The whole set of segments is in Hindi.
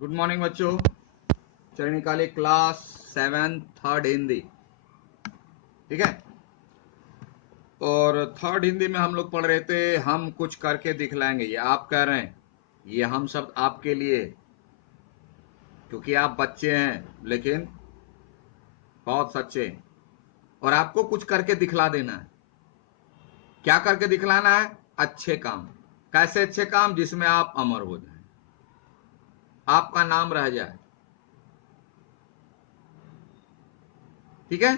गुड मॉर्निंग बच्चों। चलिए निकाले क्लास 7 थर्ड हिंदी। ठीक है। और थर्ड हिंदी में हम लोग पढ़ रहे थे हम कुछ करके दिखलाएंगे। ये आप कह रहे हैं, ये हम सब आपके लिए, क्योंकि आप बच्चे हैं लेकिन बहुत सच्चे हैं और आपको कुछ करके दिखला देना है। क्या करके दिखलाना है? अच्छे काम। कैसे अच्छे काम? जिसमें आप अमर हो जाए, आपका नाम रह जाए। ठीक है।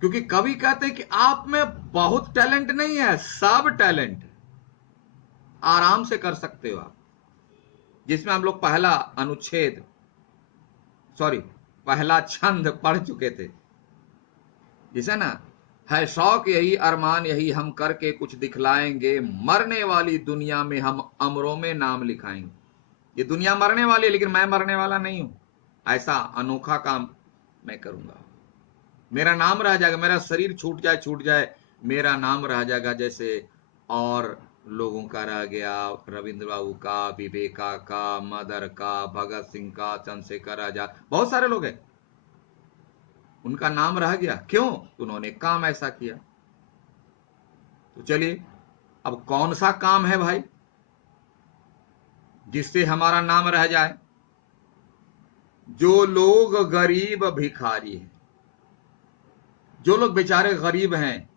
क्योंकि कवि कहते हैं कि आप में बहुत टैलेंट नहीं है, सब टैलेंट आराम से कर सकते हो आप। जिसमें हम लोग पहला अनुच्छेद, सॉरी, पहला छंद पढ़ चुके थे। जिसे ना, है शौक यही अरमान यही हम करके कुछ दिखलाएंगे, मरने वाली दुनिया में हम अमरों में नाम लिखाएंगे। ये दुनिया मरने वाली है लेकिन मैं मरने वाला नहीं हूं। ऐसा अनोखा काम मैं करूंगा। मेरा नाम रह जाएगा, मेरा शरीर छूट जाए, मेरा नाम रह जाएगा। जैसे और लोगों का रह गया, रविंद्र बाबू का, विवेका का, मदर का, भगत सिंह का, चंद्रशेखर आजाद, बहुत सारे लोग हैं, उनका नाम रह गया। क्यों? उन्होंने काम ऐसा किया। तो चलिए, अब कौन सा काम है भाई जिससे हमारा नाम रह जाए? जो लोग गरीब भिखारी हैं, जो लोग बेचारे गरीब हैं,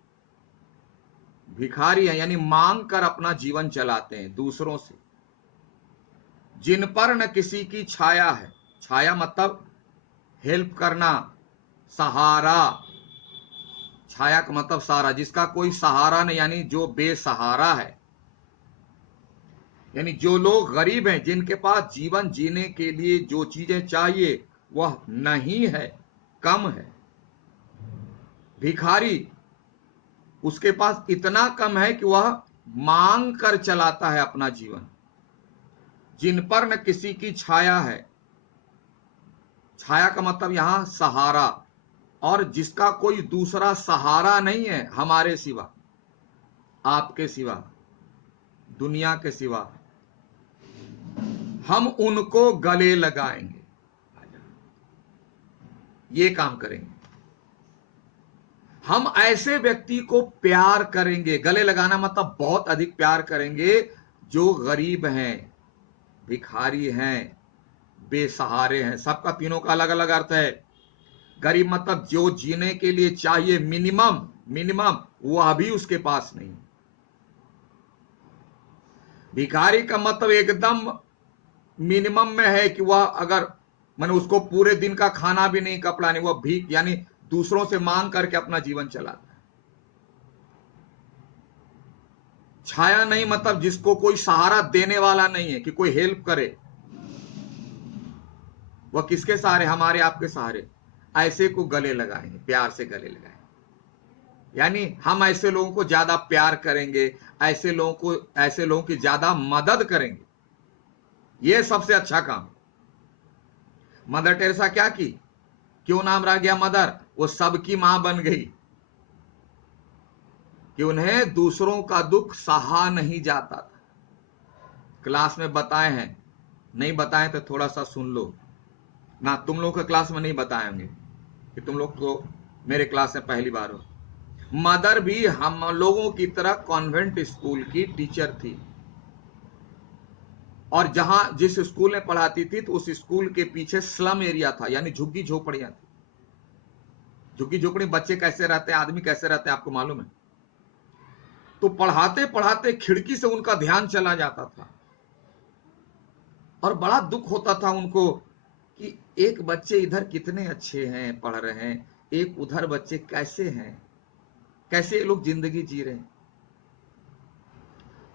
भिखारी हैं, यानी मांग कर अपना जीवन चलाते हैं दूसरों से, जिन पर न किसी की छाया है। छाया मतलब हेल्प करना, सहारा। छाया का मतलब सहारा, जिसका कोई सहारा नहीं, यानी जो बेसहारा है। यानी जो लोग गरीब हैं, जिनके पास जीवन जीने के लिए जो चीजें चाहिए वह नहीं है, कम है। भिखारी, उसके पास इतना कम है कि वह मांग कर चलाता है अपना जीवन। जिन पर न किसी की छाया है, छाया का मतलब यहां सहारा, और जिसका कोई दूसरा सहारा नहीं है हमारे सिवा, आपके सिवा, दुनिया के सिवा, हम उनको गले लगाएंगे। ये काम करेंगे हम। ऐसे व्यक्ति को प्यार करेंगे। गले लगाना मतलब बहुत अधिक प्यार करेंगे, जो गरीब हैं, भिखारी हैं, बेसहारे हैं। सबका तीनों का अलग अलग अर्थ है। गरीब मतलब जो जीने के लिए चाहिए मिनिमम, मिनिमम वह भी उसके पास नहीं। भिखारी का मतलब एकदम मिनिमम में है कि वह अगर मैंने उसको पूरे दिन का खाना भी नहीं, कपड़ा नहीं, वह भीख यानी दूसरों से मांग करके अपना जीवन चलाता है। छाया नहीं मतलब जिसको कोई सहारा देने वाला नहीं है कि कोई हेल्प करे। वह किसके सहारे? हमारे आपके सहारे। ऐसे को गले लगाएंगे, प्यार से गले लगाएंगे। यानी हम ऐसे लोगों को ज्यादा प्यार करेंगे, ऐसे लोगों की ज्यादा मदद करेंगे। यह सबसे अच्छा काम। मदर टेरेसा क्या की? क्यों नाम रह गया मदर? वो सबकी मां बन गई कि उन्हें दूसरों का दुख सहा नहीं जाता था। क्लास में बताए हैं, नहीं बताए तो थोड़ा सा सुन लो ना। तुम लोग के क्लास में नहीं बताए होंगे कि तुम लोग तो मेरे क्लास में पहली बार हो। मदर भी हम लोगों की तरह कॉन्वेंट स्कूल की टीचर थी, और जहां जिस स्कूल में पढ़ाती थी तो उस स्कूल के पीछे स्लम एरिया था, यानी झुग्गी झोपड़ियां थी। झुग्गी झोपड़ी बच्चे कैसे रहते हैं, आदमी कैसे रहते हैं, आपको मालूम है। तो पढ़ाते पढ़ाते खिड़की से उनका ध्यान चला जाता था और बड़ा दुख होता था उनको कि एक बच्चे इधर कितने अच्छे हैं, पढ़ रहे हैं, एक उधर बच्चे कैसे हैं, कैसे ये लोग जिंदगी जी रहे हैं।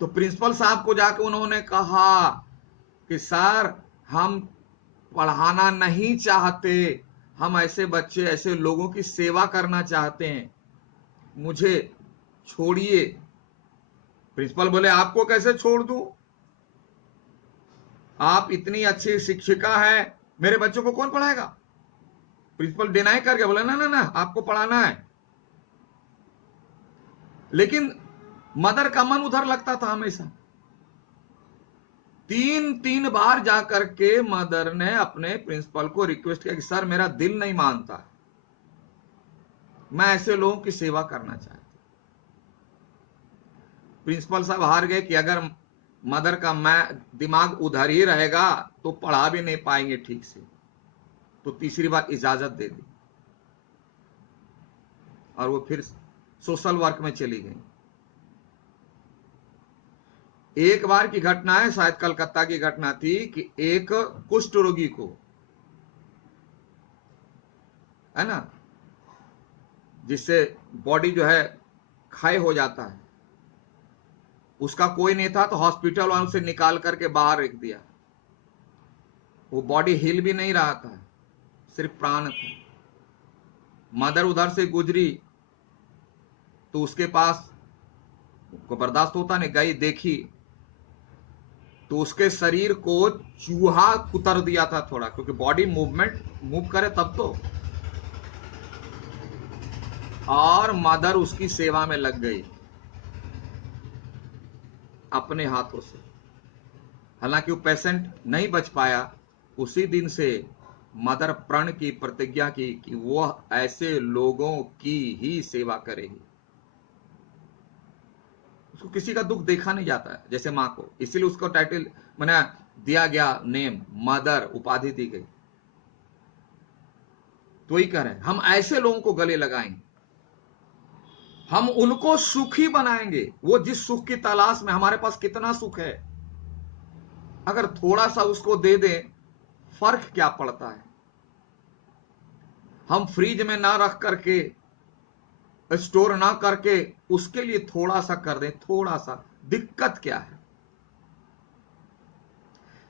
तो प्रिंसिपल साहब को जाके उन्होंने कहा कि सर, हम पढ़ाना नहीं चाहते, हम ऐसे बच्चे, ऐसे लोगों की सेवा करना चाहते हैं, मुझे छोड़िए। प्रिंसिपल बोले आपको कैसे छोड़ दूं, आप इतनी अच्छी शिक्षिका हैं, मेरे बच्चों को कौन पढ़ाएगा? प्रिंसिपल डिनाई करके बोले ना ना ना, आपको पढ़ाना है। लेकिन मदर का मन उधर लगता था हमेशा। 3 बार जाकर के मदर ने अपने प्रिंसिपल को रिक्वेस्ट किया कि सर मेरा दिल नहीं मानता, मैं ऐसे लोगों की सेवा करना चाहती। प्रिंसिपल साहब हार गए कि अगर मदर का मैं दिमाग उधर ही रहेगा तो पढ़ा भी नहीं पाएंगे ठीक से, तो तीसरी बार इजाजत दे दी और वो फिर सोशल वर्क में चली गई। एक बार की घटना है, शायद कलकत्ता की घटना थी कि एक कुष्ठ रोगी को, है ना, जिससे बॉडी जो है क्षय हो जाता है, उसका कोई नहीं था तो हॉस्पिटल वालों से निकाल करके बाहर रख दिया। वो बॉडी हिल भी नहीं रहा था, सिर्फ प्राण था। मदर उधर से गुजरी तो उसके पास को बर्दाश्त होता नहीं, गई देखी तो उसके शरीर को चूहा कुतर दिया था थोड़ा, क्योंकि बॉडी मूव करे तब तो। और मदर उसकी सेवा में लग गई अपने हाथों से। हालांकि वो पेशेंट नहीं बच पाया। उसी दिन से मदर प्रण की प्रतिज्ञा की कि वह ऐसे लोगों की ही सेवा करेगी। उसको किसी का दुख देखा नहीं जाता है जैसे मां को, इसीलिए उसको टाइटल मैंने दिया गया, नेम मदर उपाधि दी गई। तो ही कह रहे हैं हम ऐसे लोगों को गले लगाएंगे, हम उनको सुखी बनाएंगे। वो जिस सुख की तलाश में, हमारे पास कितना सुख है, अगर थोड़ा सा उसको दे दें फर्क क्या पड़ता है। हम फ्रिज में ना रख करके, स्टोर ना करके उसके लिए थोड़ा सा कर दें, थोड़ा सा, दिक्कत क्या है।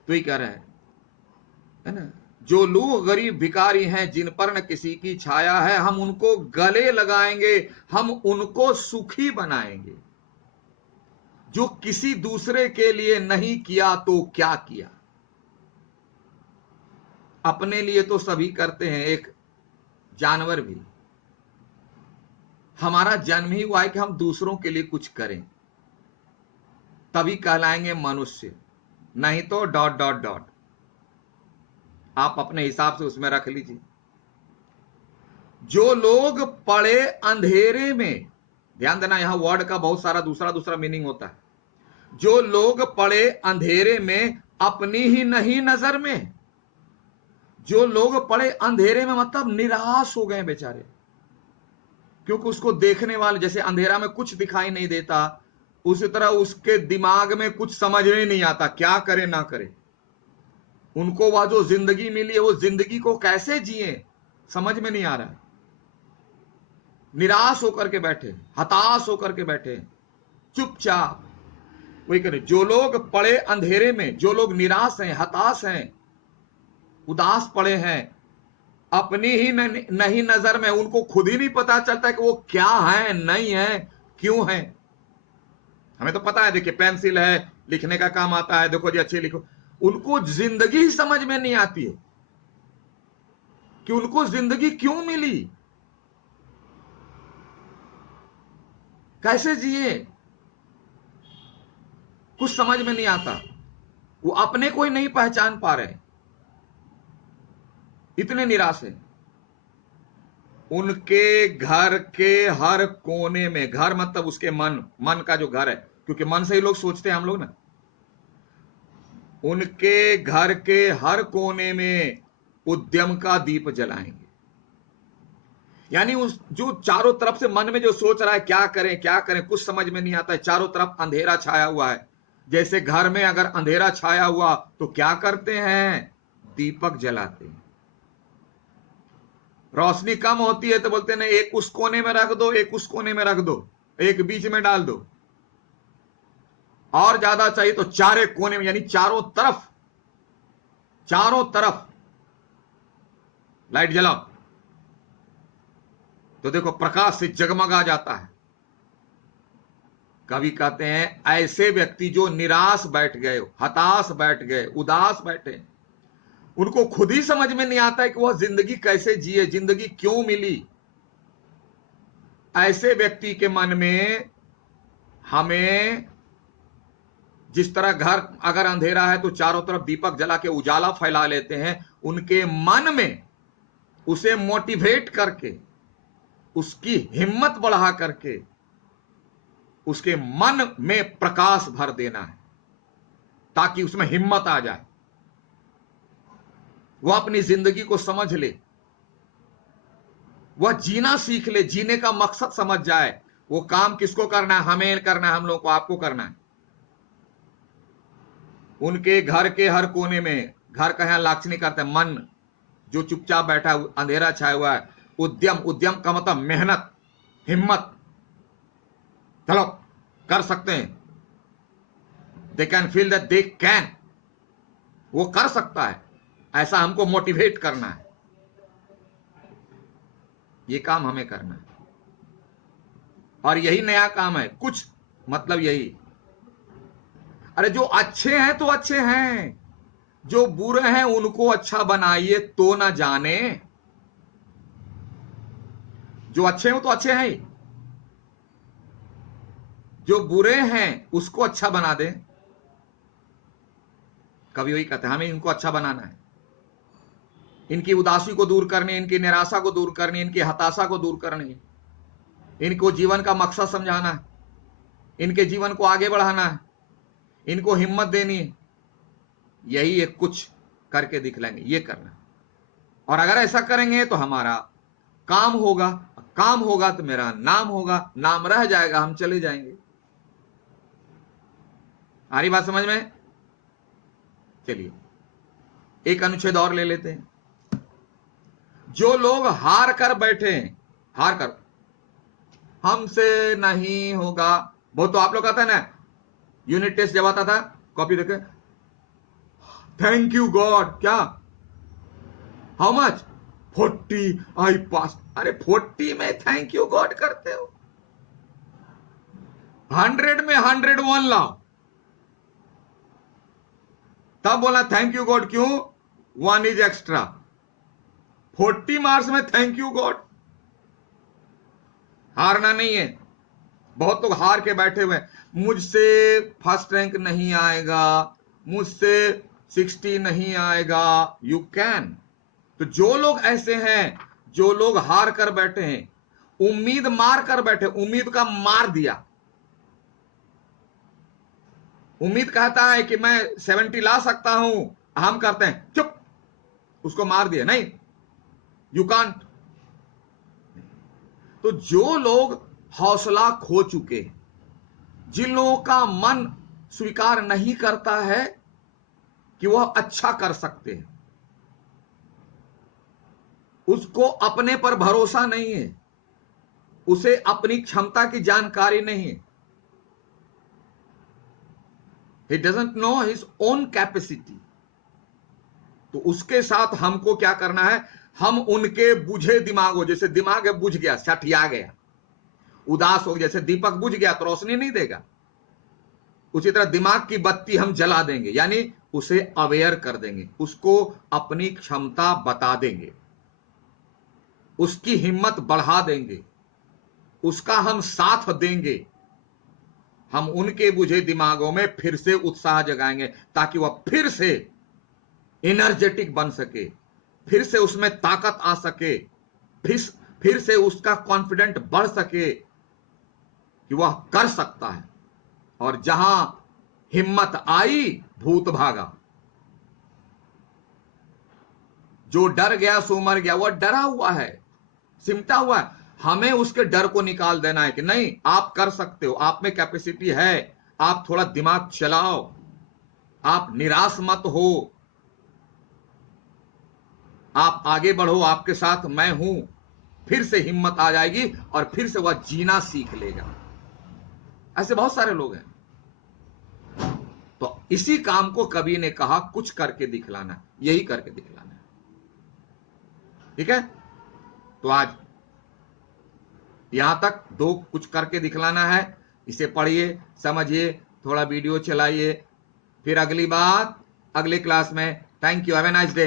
तो ही कह रहे हैं, है ना, जो लोग गरीब भिखारी हैं जिन पर न किसी की छाया है, हम उनको गले लगाएंगे, हम उनको सुखी बनाएंगे। जो किसी दूसरे के लिए नहीं किया तो क्या किया। अपने लिए तो सभी करते हैं, एक जानवर भी। हमारा जन्म ही हुआ है कि हम दूसरों के लिए कुछ करें, तभी कहलाएंगे मनुष्य, नहीं तो डॉट डॉट डॉट। आप अपने हिसाब से उसमें रख लीजिए। जो लोग पड़े अंधेरे में, ध्यान देना यहां वर्ड का बहुत सारा दूसरा दूसरा मीनिंग होता है। जो लोग पड़े अंधेरे में अपनी ही नहीं नजर में, जो लोग पड़े अंधेरे में मतलब निराश हो गए बेचारे, क्योंकि उसको देखने वाले, जैसे अंधेरा में कुछ दिखाई नहीं देता, उसी तरह उसके दिमाग में कुछ समझ में नहीं आता क्या करे ना करे। उनको वह जो जिंदगी मिली है वो जिंदगी को कैसे जिए समझ में नहीं आ रहा है। निराश होकर के बैठे, हताश होकर के बैठे, चुपचाप। वही करें, जो लोग पड़े अंधेरे में, जो लोग निराश हैं, हताश हैं, उदास पड़े हैं, अपनी ही नहीं नजर में, उनको खुद ही नहीं पता चलता कि वो क्या है, नहीं है, क्यों है। हमें तो पता है, देखिए पेंसिल है, लिखने का काम आता है, देखो जी अच्छे लिखो। उनको जिंदगी ही समझ में नहीं आती है कि उनको जिंदगी क्यों मिली, कैसे जिए, कुछ समझ में नहीं आता। वो अपने को ही नहीं पहचान पा रहे, इतने निराश है। उनके घर के हर कोने में, घर मतलब उसके मन, मन का जो घर है, क्योंकि मन से ही लोग सोचते हैं हम लोग ना। उनके घर के हर कोने में उद्यम का दीप जलाएंगे। यानी उस जो चारों तरफ से मन में जो सोच रहा है क्या करें क्या करें, कुछ समझ में नहीं आता है, चारों तरफ अंधेरा छाया हुआ है। जैसे घर में अगर अंधेरा छाया हुआ तो क्या करते हैं, दीपक जलाते हैं। रोशनी कम होती है तो बोलते हैं एक उस कोने में रख दो, एक उस कोने में रख दो, एक बीच में डाल दो, और ज्यादा चाहिए तो चारे कोने में, यानी चारों तरफ, चारों तरफ लाइट जलाओ तो देखो प्रकाश से जगमगा जाता है। कवि कहते हैं ऐसे व्यक्ति जो निराश बैठ गए, हताश बैठ गए, उदास बैठे, उनको खुद ही समझ में नहीं आता है कि वह जिंदगी कैसे जिए, जिंदगी क्यों मिली। ऐसे व्यक्ति के मन में हमें जिस तरह घर अगर अंधेरा है तो चारों तरफ दीपक जला के उजाला फैला लेते हैं, उनके मन में उसे मोटिवेट करके, उसकी हिम्मत बढ़ा करके उसके मन में प्रकाश भर देना है, ताकि उसमें हिम्मत आ जाए, वह अपनी जिंदगी को समझ ले, वह जीना सीख ले, जीने का मकसद समझ जाए। वो काम किसको करना है? हमें करना है, हम लोग को, आपको करना है। उनके घर के हर कोने में, घर का यहां लाक्षणी करते हैं, मन जो चुपचाप बैठा है, अंधेरा छाया हुआ है, उद्यम, उद्यम का मतलब मेहनत, हिम्मत, चलो कर सकते हैं। They can feel that they can, वो कर सकता है, ऐसा हमको मोटिवेट करना है। ये काम हमें करना है, और यही नया काम है। कुछ मतलब यही, अरे जो अच्छे हैं तो अच्छे हैं, जो बुरे हैं उनको अच्छा बनाइए तो ना जाने। जो अच्छे हैं तो अच्छे हैं, जो बुरे हैं उसको अच्छा बना दें। कभी वही कहते हैं हमें इनको अच्छा बनाना है, इनकी उदासी को दूर करनी, इनकी निराशा को दूर करनी, इनकी हताशा को दूर करनी, इनको जीवन का मकसद समझाना है, इनके जीवन को आगे बढ़ाना है, इनको हिम्मत देनी है। यही एक कुछ करके दिखलाएंगे, ये करना। और अगर ऐसा करेंगे तो हमारा काम होगा, काम होगा तो मेरा नाम होगा, नाम रह जाएगा, हम चले जाएंगे। आ रही बात समझ में? चलिए एक अनुच्छेद और ले लेते हैं। जो लोग हार कर बैठे हैं, हार कर, हमसे नहीं होगा, बहुत तो आप लोग कहते हैं ना, यूनिट टेस्ट जब आता था, कॉपी देखे, थैंक यू गॉड, क्या, हाउ मच, 40 आई पास। अरे 40 में थैंक यू गॉड करते हो, 100 में 101 लाओ, तब बोला थैंक यू गॉड क्यों, 1 इज एक्स्ट्रा। 40 मार्क्स में थैंक यू गॉड, हारना नहीं है। बहुत लोग हार के बैठे हुए, मुझसे फर्स्ट रैंक नहीं आएगा, मुझसे 60 नहीं आएगा। You can. तो जो लोग ऐसे हैं, जो लोग हार कर बैठे हैं, उम्मीद मार कर बैठे, उम्मीद का मार दिया, उम्मीद कहता है कि मैं 70 ला सकता हूं, हम करते हैं चुप, उसको मार दिया, नहीं, यू कांट। तो जो लोग हौसला खो चुके, जिन लोगों का मन स्वीकार नहीं करता है कि वह अच्छा कर सकते हैं, उसको अपने पर भरोसा नहीं है, उसे अपनी क्षमता की जानकारी नहीं है, he doesn't know his own capacity, तो उसके साथ हमको क्या करना है, हम उनके बुझे दिमागों, जैसे दिमाग बुझ गया, सठिया गया, उदास हो, जैसे दीपक बुझ गया तो रोशनी नहीं देगा, उसी तरह दिमाग की बत्ती हम जला देंगे, यानी उसे अवेयर कर देंगे, उसको अपनी क्षमता बता देंगे, उसकी हिम्मत बढ़ा देंगे, उसका हम साथ देंगे। हम उनके बुझे दिमागों में फिर से उत्साह जगाएंगे, ताकि वह फिर से एनर्जेटिक बन सके, फिर से उसमें ताकत आ सके, फिर से उसका कॉन्फिडेंट बढ़ सके कि वह कर सकता है। और जहां हिम्मत आई, भूत भागा। जो डर गया सो मर गया, वह डरा हुआ है, सिमटा हुआ है। हमें उसके डर को निकाल देना है कि नहीं, आप कर सकते हो, आप में कैपेसिटी है, आप थोड़ा दिमाग चलाओ, आप निराश मत हो, आप आगे बढ़ो, आपके साथ मैं हूं। फिर से हिम्मत आ जाएगी और फिर से वह जीना सीख लेगा। ऐसे बहुत सारे लोग हैं। तो इसी काम को कवि ने कहा कुछ करके दिखलाना, यही करके दिखलाना है। ठीक है, तो आज यहां तक दो कुछ करके दिखलाना है, इसे पढ़िए, समझिए, थोड़ा वीडियो चलाइए, फिर अगली बात अगली क्लास में। Thank you, have a nice day.